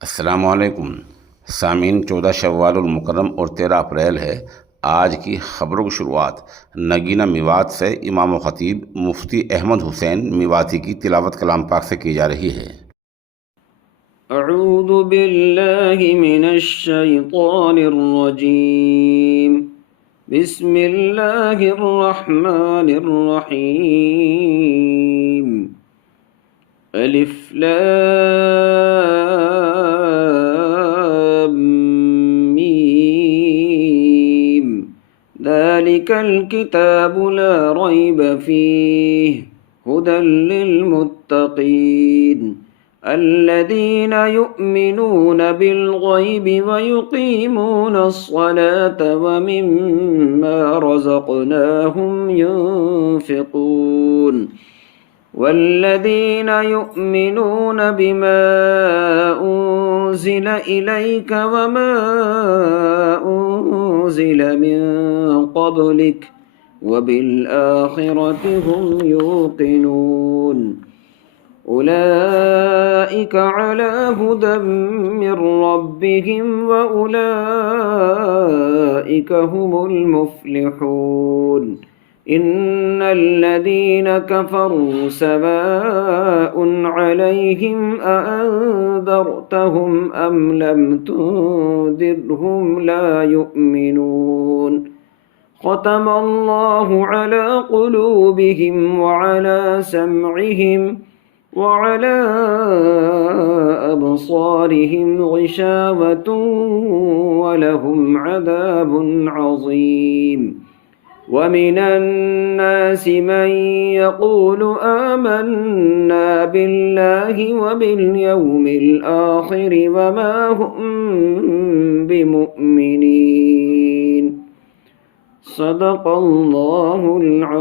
अस्सलामुअलैकुम सामीन। 14 शव्वाल मुकर्रम और 13 अप्रैल है। आज की खबरों की शुरुआत नगीना मेवात से इमाम व खतीब मुफ्ती अहमद हुसैन मेवाती की तिलावत कलाम पाक से की जा रही है। अऊज़ु बिल्लाहि मिनश शैतानिर रजीम। बिस्मिल्लाहिर रहमानिर रहीम। अलिफ लाम मीम। ज़ालिकल किताबु ला रैब फीहि हुदल लिलमुत्तक़ीन الذين يؤمنون بالغيب ويقيمون الصلاة ومما رزقناهم ينفقون والذين يؤمنون بما أنزل إليك وما أنزل من قبلك وبالآخرة هم يوقنون أولئك على هدى من ربهم وأولئك هم المفلحون إن الذين كفروا سواء عليهم أأنذرتهم أم لم تنذرهم لا يؤمنون ختم الله على قلوبهم وعلى سمعهم وعلى أبصارهم غشاوة ولهم عذاب عظيم ومن الناس من يقول آمنا بالله وباليوم الآخر وما هم بمؤمنين صدق الله العظيم।